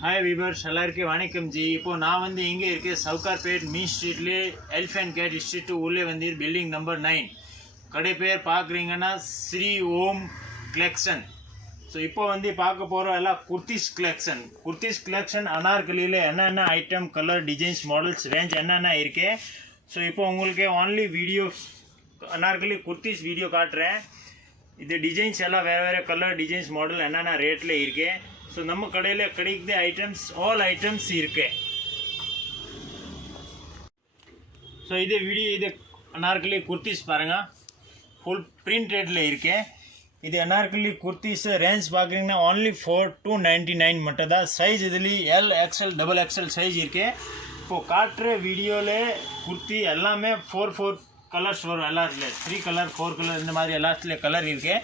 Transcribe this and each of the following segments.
हाय viewers எல்லாருக்கே வணக்கம் G. இப்போ நான் வந்து எங்க இருக்கேன் சவுகார்பேட் மீன் ஸ்ட்ரீட்ல எலிஃபென்ட் கேட் ஸ்ட்ரீட் உள்ளே வந்து பில்டிங் நம்பர் 9 கடை பேர் பார்க்குறீங்கன்னா ஸ்ரீ ஓம் கலெக்ஷன். ஸோ இப்போ வந்து பார்க்க போகிறோம் எல்லாம் குர்த்திஸ் கலெக்ஷன் அனார்கலியில் என்னென்ன item colour designs models range என்னென்ன இருக்கு. ஸோ இப்போ உங்களுக்கு only video Anarkali kurtis video காட்டுறேன். இது டிசைன்ஸ் எல்லாம் வேறு கலர் டிசைன்ஸ் மாடல் என்னென்ன ரேட்டில் இருக்கு. ஸோ நம்ம கடையில் கிடைக்கிற ஐட்டம்ஸ் ஆல் ஐட்டம்ஸ் இருக்கு. ஸோ இது வீடியோ இது அனார்கலி குர்த்திஸ் பாருங்கள், ஃபுல் பிரிண்ட் ரேட்டில் இருக்கு. இது அனார்கலி குர்த்திஸ் ரேஞ்ச் பார்க்குறீங்கன்னா ஒன்லி 4299 மட்டும் தான். சைஸ் இதுலேயும் L XL double XL size இருக்கு. இப்போது காட்டுற வீடியோவில் குர்த்தி எல்லாமே 4 கலர்ஸ் வரும். எல்லாத்துலேயும் 3 கலர் 4 கலர் இந்த மாதிரி எல்லாத்துலேயும் கலர் இருக்கு.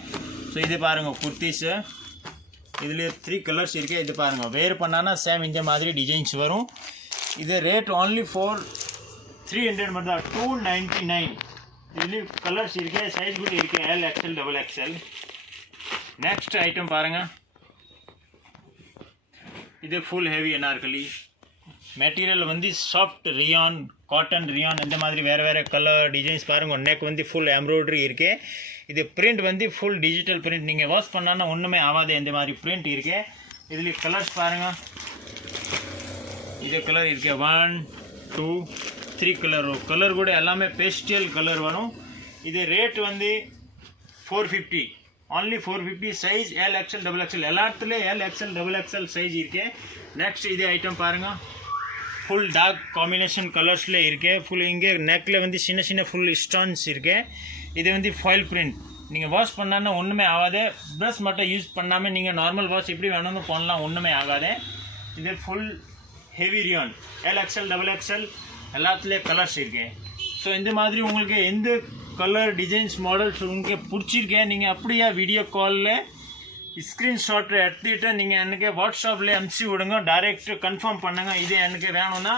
ஸோ இது பாருங்கள் குர்த்திஸு இதில் 3 கலர்ஸ் இருக்குது. இது பாருங்கள் வேறு பண்ணானா சேம் இந்த மாதிரி டிசைன்ஸ் வரும். இது ரேட் ஒன்லி 300 மட்டும் தான், 299. இதுலேயும் கலர்ஸ் இருக்குது, சைஸ் கூட இருக்குது, L XL double XL. Next item பாருங்கள், இது ஃபுல் ஹெவி அனார்கலி மெட்டீரியல் வந்து சாஃப்ட் ரியான் காட்டன் ரியான் இந்த மாதிரி வேறு கலர் டிசைன்ஸ் பாருங்கள். நெக் வந்து ஃபுல் எம்ப்ராய்டரி இருக்குது. இது பிரிண்ட் வந்து ஃபுல் டிஜிட்டல் பிரிண்ட், நீங்கள் வாஷ் பண்ணால் ஒன்றுமே ஆகாது இந்த மாதிரி பிரிண்ட் இருக்கு. இதில் கலர்ஸ் பாருங்கள், இது கலர் இருக்கு 1 2 3 கலர் வரும். கலர் கூட எல்லாமே பேஸ்டல் கலர் வரும். இது ரேட் வந்து 450, only 450. Size L XL double XL எல்லாத்துலேயும் L XL double XL size இருக்கு. நெக்ஸ்ட் இது ஐட்டம் பாருங்கள், ஃபுல் டார்க் காம்பினேஷன் கலர்ஸில் இருக்குது. ஃபுல் இங்கே நெக்கில் வந்து சின்ன ஃபுல் ஸ்டோன்ஸ் இருக்குது. இது வந்து ஃபாயில் பிரிண்ட், நீங்கள் வாஷ் பண்ணான்னா ஒன்றுமே ஆகாது. ப்ரஷ் மட்டும் யூஸ் பண்ணாமல் நீங்கள் நார்மல் வாஷ் எப்படி வேணும்னு பண்ணலாம், ஒன்றுமே ஆகாது. இது full heavy rayon L XL double XL எல்லாத்துலேயே கலர்ஸ் இருக்குது. ஸோ இந்த மாதிரி உங்களுக்கு எந்த கலர் டிசைன்ஸ் மாடல்ஸ் உங்களுக்கு பிடிச்சிருக்கேன், நீங்கள் அப்படியே வீடியோ காலில் ஸ்க்ரீன்ஷாட் எடுத்துகிட்டு நீங்கள் எனக்கு வாட்ஸ்அப்பில் அனுப்பிச்சி விடுங்க. டைரெக்ட் கன்ஃபார்ம் பண்ணுங்கள், இது எனக்கு வேணும்னா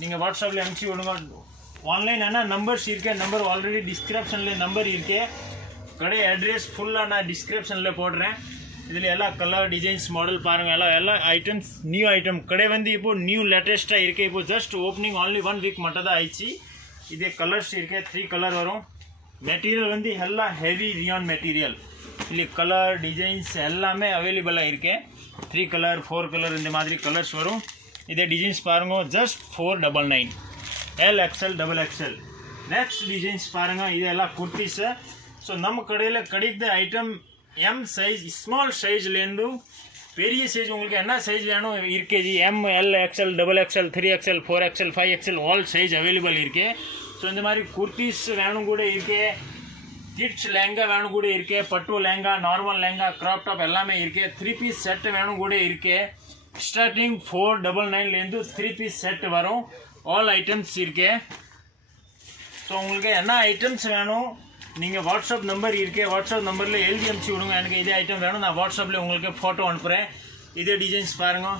நீங்கள் வாட்ஸ்அப்பில் அனுப்பிச்சி விடுங்க. ஆன்லைன் ஆனால் நம்பர்ஸ் இருக்கு, நம்பர் ஆல்ரெடி டிஸ்கிரிப்ஷனில் நம்பர் இருக்கு. கடை அட்ரஸ் ஃபுல்லாக நான் டிஸ்கிரிப்ஷனில் போடுறேன். இதில் எல்லா கலர் டிசைன்ஸ் மாடல் பாருங்கள், எல்லா ஐட்டம்ஸ் நியூ ஐட்டம். கடை வந்து இப்போது நியூ லேட்டஸ்ட்டாக இருக்குது. இப்போ ஜஸ்ட் ஓப்பனிங் ஒன்லி 1 வீக் மட்டும் தான் ஆயிடுச்சு. இதே கலர்ஸ் இருக்கு, 3 கலர் வரும். மெட்டீரியல் வந்து எல்லாம் ஹெவி ரியான் மெட்டீரியல். ಇಲ್ಲಿ ಕಲರ್ ಡಿಸೈನ್ಸ್ எல்லாமே அவைலபிளாக இருக்கு. 3 கலர் 4 கலர் இந்த மாதிரி கலர்ஸ் வரும். இதே டிசைன்ஸ் பாருங்க, just 499 L XL double XL. Next designs பாருங்கள், இதெல்லாம் குர்த்திஸு. ஸோ நம்ம கடையில் கிடைக்கிற ஐட்டம் எம் சைஸ் ஸ்மால் சைஸ்லேருந்து பெரிய சைஸ் உங்களுக்கு என்ன சைஸ் வேணும் இருக்குது. M L XL double XL 3 XL 4 XL 5 XL all size available இருக்குது. ஸோ இந்த மாதிரி குர்த்திஸ் வேணும் கூட இருக்குது, கிட்ஸ் லெஹங்கா வேணும் கூட இருக்குது, பட்டு lehenga normal lehenga crop top எல்லாமே இருக்குது. 3 பீஸ் செட்டு வேணும் கூட இருக்குது. ஸ்டார்டிங் 499லேருந்து 3 பீஸ் செட் வரும். ஆல் ஐட்டம்ஸ் இருக்கு. ஸோ உங்களுக்கு என்ன ஐட்டம்ஸ் வேணும் நீங்கள் வாட்ஸ்அப் நம்பர் இருக்கு, வாட்ஸ்அப் நம்பரில் எழுதி அனுப்பிச்சி விடுங்க. எனக்கு இதே ஐட்டம் வேணும், நான் வாட்ஸ்அப்பில் உங்களுக்கு ஃபோட்டோ அனுப்புகிறேன். இதே டிசைன்ஸ் பாருங்கள்,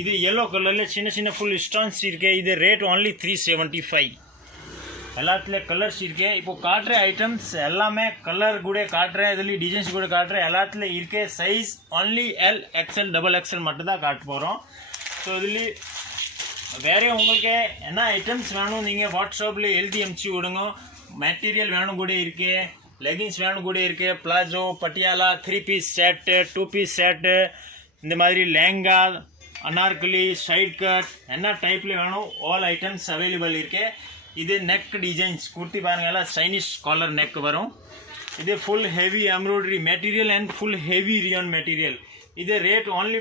இது எல்லோ கலரில் சின்ன ஃபுல் ஸ்டோன்ஸ் இருக்கு. இது ரேட் ஒன்லி 375. எல்லாத்துலேயும் கலர்ஸ் இருக்கு. இப்போது காட்டுற ஐட்டம்ஸ் எல்லாமே கலர் கூட காட்டுறேன், இதுலேயும் டிசைன்ஸ் கூட காட்டுறேன், எல்லாத்துலேயும் இருக்கு. Size only L XL double XL மட்டும் தான் காட்ட போகிறோம். ஸோ இதுலேயும் வேறு உங்களுக்கு என்ன ஐட்டம்ஸ் வேணும் நீங்கள் வாட்ஸ்அப்பில் எழுதி அனுப்பிச்சி விடுங்க. மெட்டீரியல் வேணும் கூட இருக்குது, லெகின்ஸ் வேணும் கூட இருக்குது, palazzo Patiala 3 piece set 2 piece set இந்த மாதிரி லெஹங்கா அனார்கலி சைட் கட் என்ன டைப்பில் வேணும் ஆல் ஐட்டம்ஸ் அவைலபிள் இருக்குது. இது நெக் டிசைன்ஸ் குர்த்தி பாருங்கள், எல்லாம் சைனீஸ் காலர் நெக் வரும். இது full heavy embroidery material and full heavy rayon material. இது ரேட் ஒன்லி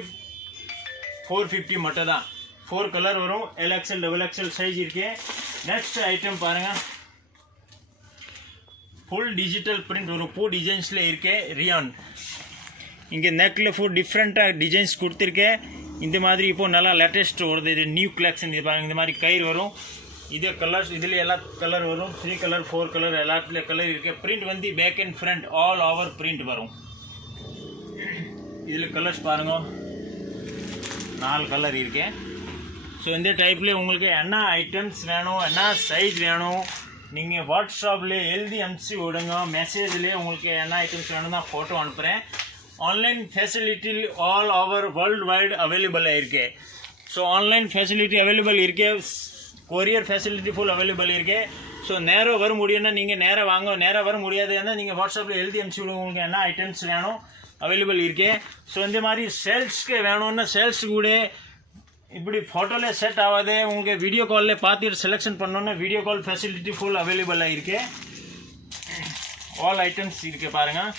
450 மட்டும் தான். 4 கலர் வரும், L XL double XL size இருக்கு. நெக்ஸ்ட் ஐட்டம் பாருங்கள், ஃபுல் டிஜிட்டல் பிரிண்ட் வரும், பூ டிசைன்ஸில் இருக்கு ரியான். இங்கே நெக்கில் ஃபுல் டிஃப்ரெண்ட்டாக டிசைன்ஸ் கொடுத்துருக்கேன். இந்த மாதிரி இப்போது நல்லா லேட்டஸ்ட் வருது, இது நியூ கலெக்ஷன். இது பாருங்கள், இந்த மாதிரி கயிறு வரும். இதே கலர்ஸ் இதில் எல்லா கலர் வரும். 3 கலர் 4 கலர் எல்லாத்துலேயும் கலர் இருக்குது. பிரிண்ட் வந்து back and front all over print வரும். இதில் கலர்ஸ் பாருங்க, 4 கலர் இருக்கு. ஸோ இந்த டைப்பில் உங்களுக்கு என்ன ஐட்டம்ஸ் வேணும், என்ன சைஸ் வேணும் நீங்கள் வாட்ஸ்அப்பில் எழுதி அனுப்பிச்சி விடுங்க. மெசேஜ்லேயே உங்களுக்கு என்ன ஐட்டம்ஸ் வேணும் தான் ஃபோட்டோ அனுப்புகிறேன். Online facility all over world wide available இருக்கு. ஸோ ஆன்லைன் ஃபெசிலிட்டி அவைலபிள் இருக்கு, கொரியர் ஃபெசிலிட்டி ஃபுல் அவைலபிள் இருக்கு. ஸோ நேராக வர முடியும்னா நீங்கள் நேராக வாங்க, நேராக வர முடியாதுன்னா நீங்கள் வாட்ஸ்அப்பில் எழுதி அனுப்பிச்சி விடுங்க உங்களுக்கு என்ன ஐட்டம்ஸ் வேணும் அவைலபிள் இருக்கு. ஸோ இந்த மாதிரி சேல்ஸ்க்கு வேணும்னா சேல்ஸ் கூட இப்படி ஃபோட்டோவில் செட் ஆகாது, உங்களுக்கு வீடியோ காலில் பார்த்துட்டு செலெக்ஷன் பண்ணோன்னா வீடியோ கால் ஃபெசிலிட்டி ஃபுல் அவைலபிளாக இருக்கு. ஆல் ஐட்டம்ஸ் இருக்கு பாருங்கள்.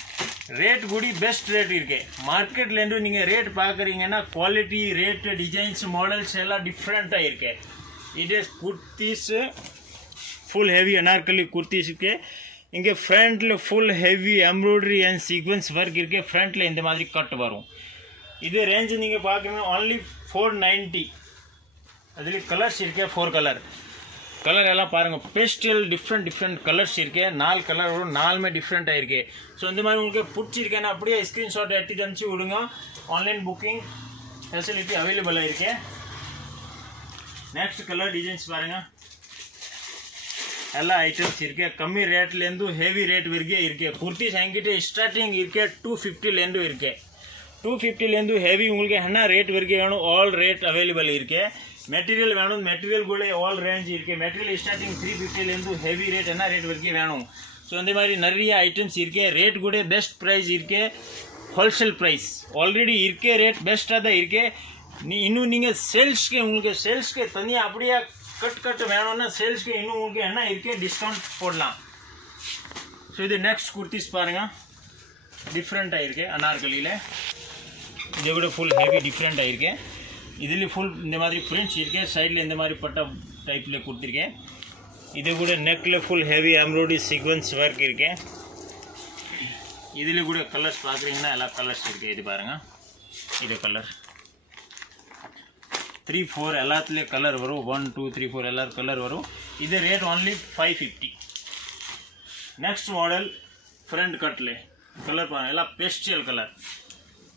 ரேட் கூடி பெஸ்ட் ரேட் இருக்கு. மார்க்கெட்லேருந்து நீங்கள் ரேட் பார்க்குறீங்கன்னா குவாலிட்டி ரேட்டு டிசைன்ஸ் மாடல்ஸ் எல்லாம் டிஃப்ரெண்ட்டாக இருக்கு. இது குர்த்திஸ் ஃபுல் ஹெவி அனார்கலி குர்த்திஸ் இருக்கு. இங்கே ஃப்ரண்ட்டில் full heavy embroidery and sequence work இருக்கு. ஃப்ரண்ட்டில் இந்த மாதிரி கட் வரும். இது ரேஞ்ச் நீங்கள் பார்க்கணும் only 490. அதில் கலர்ஸ் இருக்கு, 4 கலர். கலர் எல்லாம் பாருங்கள், பேஸ்டல் டிஃப்ரெண்ட் கலர்ஸ் இருக்கு. 4 கலர் வரும், 4மே டிஃப்ரெண்ட்டாக இருக்கு. ஸோ இந்த மாதிரி உங்களுக்கு பிடிச்சிருக்கேன்னா அப்படியே ஸ்க்ரீன்ஷாட் எடுத்துட்டு அனுப்பிச்சு விடுங்க. ஆன்லைன் புக்கிங் ஃபெசிலிட்டி அவைலபிளாக இருக்கு. நெக்ஸ்ட் கலர் டிசைன்ஸ் பாருங்கள், ಎಲ್ಲ ಐಟಮ್ಸ್ ಇருக்கு. ಕಮ್ಮಿ ರೇಟ್ಲೆಂದು ಹೆವಿ ರೇಟ್ ವರೆಗೆ ಇருக்கு. ಕುರ್ತೀಸ್ ಹೆಂಗಿಟ್ಟೆ ಸ್ಟಾರ್ಟಿಂಗ್ ಇருக்கு 250லேருந்து இருக்கு. 250லேருந்து ಹೆವಿ உங்களுக்கு என்ன ரேட் வரைக்கும் வேணும் ஆல் ரேட் அவைலபிள் இருக்கு. மெட்டீரியல் வேணும் மெட்டீரியல் கூட ஆல் ரேஞ்ச் இருக்கு. மெட்டீரியல் ஸ்டார்டிங் 350லேருந்து ஹெவி ரேட் என்ன ரேட் வரைக்கும் வேணும். ஸோ இந்த மாதிரி நிறைய ஐட்டம்ஸ் இருக்கு. ரேட் கூட பெஸ்ட் ப்ரைஸ் இருக்கு, ஹோல்சேல் ப்ரைஸ் ஆல்ரெடி இருக்கு. ரேட் பெஸ்ட்டாக தான் இருக்கு. இன்னும் நீங்கள் சேல்ஸ்க்கு உங்களுக்கு சேல்ஸ்க்கு தனியாக அப்படியே கட் வேணும்னா சேல்ஸ்க்கு இன்னும் உங்களுக்கு என்ன இருக்கு டிஸ்கவுண்ட் போடலாம். ஸோ இது நெக்ஸ்ட் குர்த்திஸ் பாருங்கள், டிஃப்ரெண்ட்டாக இருக்கு. அனார்கலியில் இது கூட ஃபுல் ஹெவி டிஃப்ரெண்ட்டாக இருக்கு. இதுலேயும் ஃபுல் இந்த மாதிரி பிரிண்ட்ஸ் இருக்கு. சைடில் இந்த மாதிரி பட்டா டைப்பில் கொடுத்துருக்கேன். இது கூட நெக்கில் full heavy embroidery sequins work இருக்கு. இதில் கூட கலர்ஸ் பார்க்குறீங்கன்னா எல்லா கலர்ஸ் இருக்குது. இது பாருங்கள், இது கலர் 3, 4 எல்லாத்துலேயே கலர் வரும். 1, 2, 3, 4 எல்லாரும் கலர் வரும். இது rate only 550. Next model front கட்டில் கலர் பாருங்கள், எல்லாம் பேஸ்டல் கலர்.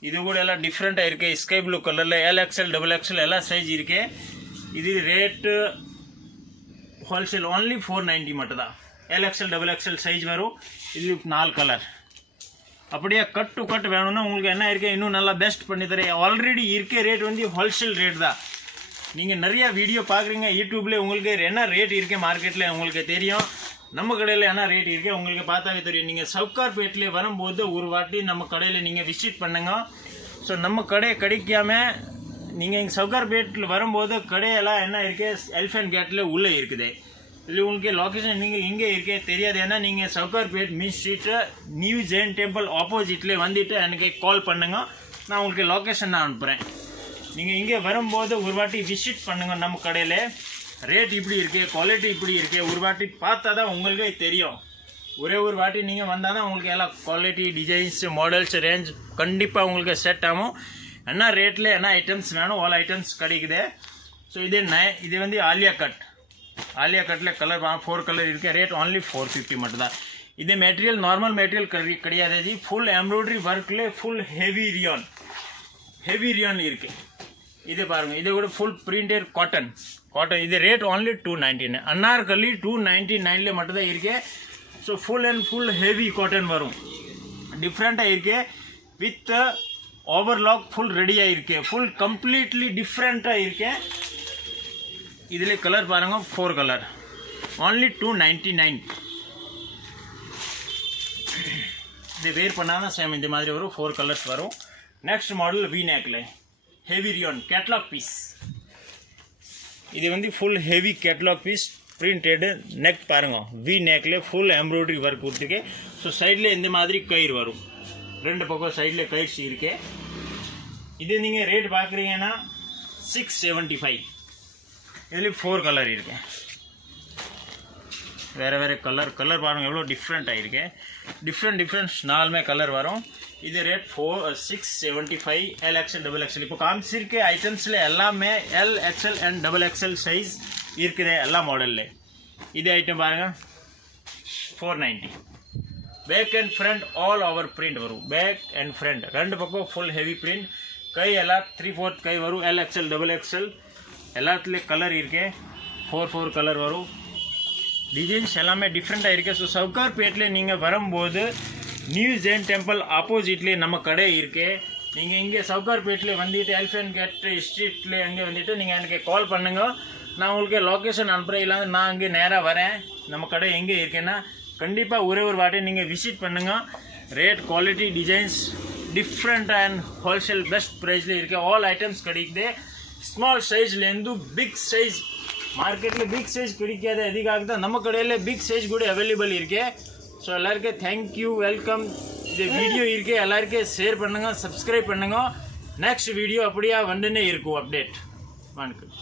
இது கூட எல்லாம் டிஃப்ரெண்ட்டாக இருக்குது. ஸ்கை ப்ளூ கலரில் LXL XXL எல்லா சைஸ் இருக்குது. இது ரேட்டு ஹோல்சேல் only 490 மட்டும்தான். LXL XXL சைஸ் வரும். இது 4 கலர். அப்படியே கட் டு கட் வேணும்னா உங்களுக்கு என்ன இருக்குது இன்னும் நல்லா பெஸ்ட் பண்ணி தரேன். ஆல்ரெடி இருக்க ரேட் வந்து ஹோல்சேல் ரேட் தான். நீங்கள் நிறையா வீடியோ பார்க்குறீங்க யூடியூப்பில், உங்களுக்கு என்ன ரேட் இருக்குது மார்க்கெட்டில் உங்களுக்கு தெரியும். நம்ம கடையில் என்ன ரேட் இருக்குது உங்களுக்கு பார்த்தாவே தெரியும். நீங்கள் சவுகார்பேட்டில் வரும்போது ஒரு வாட்டி நம்ம கடையில் நீங்கள் விசிட் பண்ணுங்க. ஸோ நம்ம கடை கிடைக்காம நீங்கள் இங்கே சவுகார்பேட்டில் வரும்போது கடையெல்லாம் என்ன இருக்குது எலிஃபென்ட் கேட்டில் உள்ளே இருக்குது. இதில் உங்களுக்கு லொக்கேஷன் நீங்கள் இங்கே இருக்கே தெரியாது. ஏன்னா நீங்கள் சவுகார்பேட் மீன் ஸ்ட்ரீட்டு நியூ ஜெயின் டெம்பிள் ஆப்போசிட்லேயே வந்துட்டு எனக்கு கால் பண்ணுங்க. நான் உங்களுக்கு லொக்கேஷன் நான் அனுப்புகிறேன். நீங்கள் இங்கே வரும்போது ஒரு வாட்டி விசிட் பண்ணுங்கள். நம்ம கடையில் ரேட் இப்படி இருக்குது, குவாலிட்டி இப்படி இருக்குது. ஒரு வாட்டி பார்த்தா தான் உங்களுக்கே தெரியும். ஒரே ஒரு வாட்டி நீங்கள் வந்தால் தான் உங்களுக்கு எல்லாம் குவாலிட்டி டிசைன்ஸ் மாடல்ஸ் ரேஞ்ச் கண்டிப்பாக உங்களுக்கு செட் ஆகும். என்ன ரேட்டில் என்ன ஐட்டம்ஸ் வேணும் ஆல் ஐட்டம்ஸ் கிடைக்குது. ஸோ இது வந்து ஆலியா கட்டில் கலர் 4 கலர் இருக்குது. ரேட் only 450 மட்டும்தான். இது மெட்டீரியல் நார்மல் மெட்டீரியல் கிடையாது ஜி. ஃபுல் எம்ப்ராய்டரி ஒர்க்கில் ஃபுல் ஹெவி ரியான் இருக்குது. இது பாருங்கள், இது கூட ஃபுல் பிரிண்டட் காட்டன். இது ரேட் only 299. அன்னார்கலி 299ல மட்டும்தான் இருக்கு. So full and full heavy cotton வரும். டிஃப்ரெண்ட்டாக இருக்கு. வித் ஓவர்லாக் ஃபுல் ரெடியாக இருக்கு. ஃபுல் கம்ப்ளீட்லி டிஃப்ரெண்ட்டாக இருக்கு. இதில் கலர் பாருங்கள் 4 கலர் only 299. இது வேர் பண்ணாதான் சேம் இந்த மாதிரி வரும். 4 கலர்ஸ் வரும். நெக்ஸ்ட் மாடல் வி நெக்கில் ஹெவி ரியான் கேட்லாக் பீஸ். இது வந்து full heavy catalogue piece printed neck பாருங்கள். வி நெக்கில் ஃபுல் எம்ப்ராய்டரி ஒர்க் கொடுத்துருக்கு. ஸோ சைடில் இந்த மாதிரி கயிறு வரும். 2 பக்கம் சைடில் கயிறு இருக்கு. இது நீங்கள் ரேட் பார்க்குறீங்கன்னா 675. இதில் 4 கலர் இருக்கு. வேறு கலர் பாருங்கள் எவ்வளோ டிஃப்ரெண்ட்டாக இருக்கு. டிஃப்ரெண்ட் 4மே கலர் வரும். இது ரேட் 675. LXL XXL இப்போ காமிச்சிருக்க ஐட்டம்ஸில் எல்லாமே LXL and XXL சைஸ் இருக்குது எல்லா மாடலில். இது ஐட்டம் பாருங்கள் 490. Back and front all over print வரும். பேக் அண்ட் ஃப்ரண்ட் 2 பக்கம் ஃபுல் ஹெவி பிரிண்ட். கை எல்லாம் 3/4 கை வரும். LXL XXL எல்லாத்துலேயும் கலர் இருக்கு. 4 கலர் வரும். டிசைன்ஸ் எல்லாமே டிஃப்ரெண்ட்டாக இருக்குது. ஸோ சவுகார்பேட்டில் நீங்கள் வரும்போது நியூ ஜெயின் டெம்பிள் ஆப்போசிட்லேயே நம்ம கடை இருக்கு. நீங்கள் இங்கே சவுகார்பேட்டில் வந்துட்டு எலிஃபென்ட் கேட் ஸ்ட்ரீட்டில் அங்கே வந்துட்டு நீங்கள் எனக்கு கால் பண்ணுங்க. நான் உங்களுக்கு லொக்கேஷன் அனுப்புகிறேன். இல்லை நான் அங்கே நேராக வரேன். நம்ம கடை எங்கே இருக்குன்னா கண்டிப்பாக ஒரே ஒரு வாட்டி நீங்கள் விசிட் பண்ணுங்கள். Rate quality designs different and wholesale best ப்ரைஸில் இருக்குது. ஆல் ஐட்டம்ஸ் கிடைக்குது. ஸ்மால் சைஸ்லேருந்து பிக் சைஸ் மார்க்கெட்டில் பிக் சைஸ் கிடைக்காது. அதுக்காக தான் நம்ம கடையில் பிக் சைஸ் கூட அவைலபிள் இருக்கு. ஸோ எல்லாருக்கும் தேங்க்யூ, வெல்கம். இந்த வீடியோ இருக்கு, எல்லாருக்கும் ஷேர் பண்ணுங்கள், சப்ஸ்கிரைப் பண்ணுங்கள். நெக்ஸ்ட் வீடியோ அப்படியே வந்துன்னே இருக்கும் அப்டேட். வணக்கம்.